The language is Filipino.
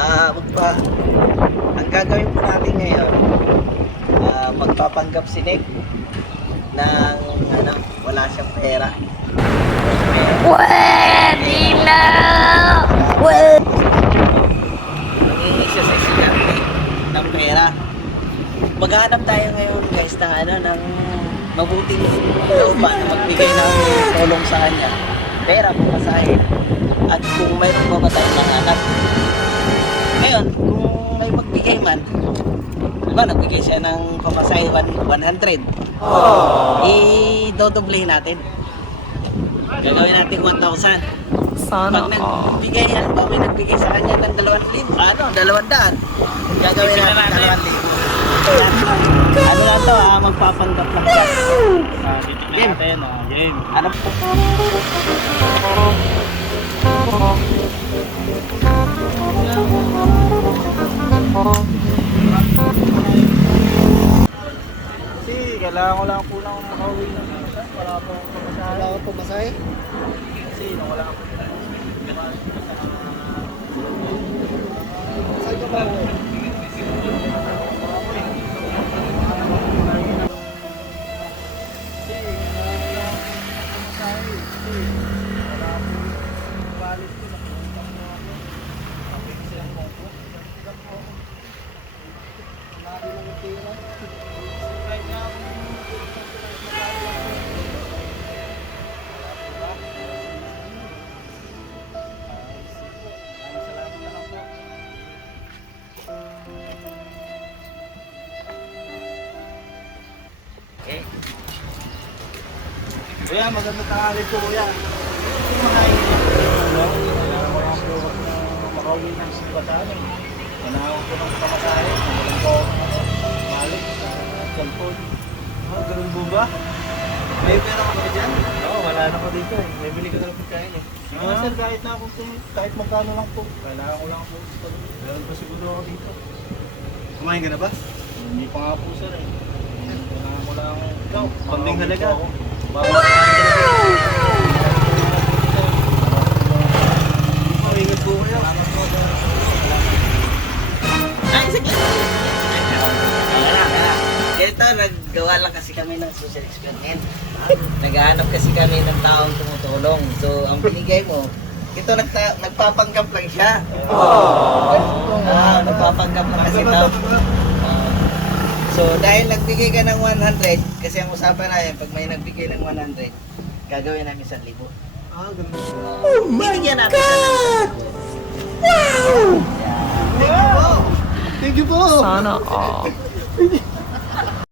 Ang gagawin po natin ngayon, magpapanggap si Nick ng wala siyang pera. Pwede na! Mangingi siya sa estudyante ng pera. Maghanap tayo ngayon guys ng mabuting looban na magbigay ng tulong sa kanya. Pera, pumasahe. At kung mayroon pa ba tayong mga anak. Ngayon, kung may magbigay man, diba nagbigay siya ng pamasahe 100. I-dodoblehin natin. Gagawin natin 1,000. Sana Pag nagbigay, may nagbigay sa kanya ng 200. Gagawin natin 2,000. Ano lang to, magpapanggap lang siya. Game natin, game. Ano po? Kasi kailangan ko lang po ng makauwi ng minsan. Wala po akong pamasahe. Wala ko pumasahe? Kasi nung wala akong Saan ka ba? Okay. Kuya, magandang tanghali po kuya. Yung mga kailangan ko lang po makauwi ng pamasahe. Kailangan ko ng pamasahe. Kailangan ko malik sa cellphone. Ganun po ba? May pera ka ba dyan? Oo, wala na ko dito eh. May bili ko na lang pagkain eh. Sir, kahit na ako kahit magkano lang po. Kailangan ko lang po. Meron pa siguro ako dito. Kumain ka na ba? Hindi pa nga po sir eh. Kailangan ko lang. Ikaw, Pambing halaga. Ingat po kayo. Ay, sige. Ito, naggawa lang kasi kami ng social experiment. Naghahanap kasi kami ng taong tumutulong. So, ang binigay mo, ito nagpapanggap lang siya. Nagpapanggap lang kasi ito. So, dahil nagbigay ka ng 100, kasi ang usapan namin, pag may nagbigay ng 100, gagawin namin 1,000. Ganun. Oh my God! Wow! Thank you po! Sana all.